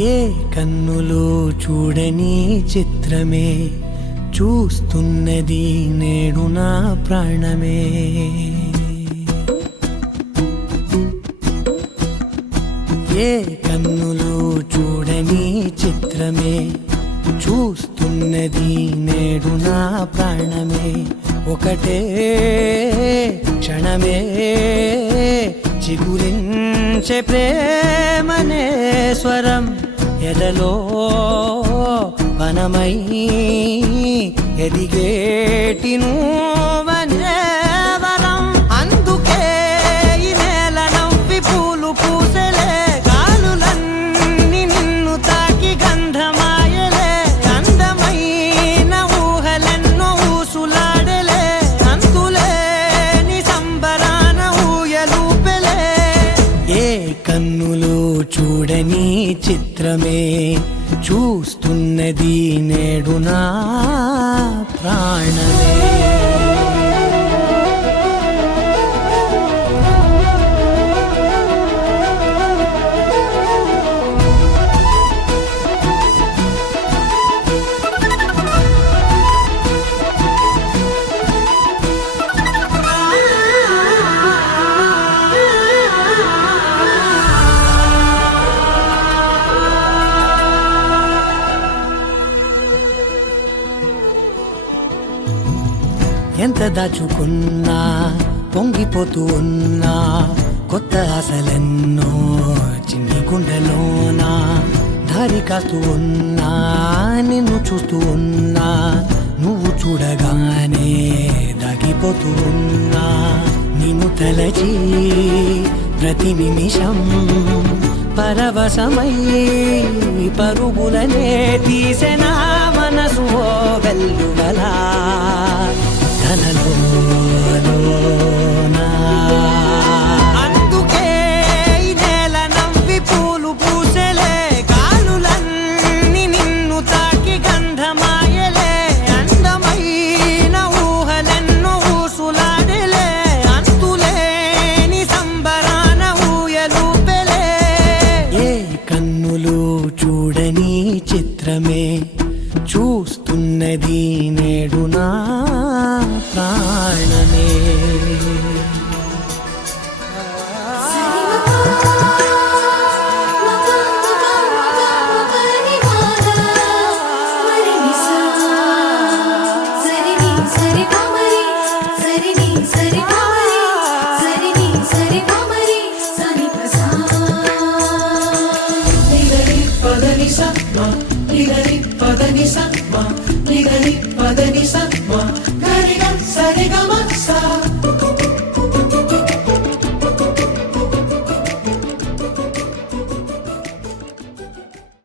ఏ కన్నులు చూడని చిత్రమే చూస్తున్నది నేడు నా ప్రాణమే. ఏ కన్నులు చూడని చిత్రమే చూస్తున్నది నేడు నా ప్రాణమే. ఒకటే క్షణమే చిగురించే ప్రేమనే స్వరం ఎదలో వనమై ఎదిగేటి నువ్వనే వరం. అందుకే ఈ నేల నవ్వి పూలు పూసెలే, గాలులన్నీ నిన్ను తాకి గంధమాయలే. అందమైన ఊహలెన్నో ఊసులాడలే, అంతులేని సంబరాన ఊయలూపెలే. ఏ కన్నులు చూడని చిత్రమే చూస్తున్నది నేడు నా ప్రాణమే. ఎంత దాచుకున్నా పొంగిపోతూ ఉన్నా, కొత్త ఆశలెన్నో చిన్ని గుండెలోనా. దారి కాస్తూ ఉన్నా, నిన్ను చూస్తూ ఉన్నా, నువ్వు చూడగానే దాగిపోతూ ఉన్నా. నిన్ను తలచి ప్రతి నిమిషం పరవశమై పరుగులనే తీసెనా మనసు ఓ వెల్లువలా. అందుకే ఈ నేల నవ్వి పూలు పూసెలే, గాలులన్నీ నిన్ను తాకి గంధమాయలే. అందమైన ఊహలెన్నో ఊసులాడలే, అంతులేని సంబరాన ఊయలూపెలే. ఏ కన్నులు చూడని చిత్రమే చూస్తున్నది నేడు నా ప్రాణమే. Ni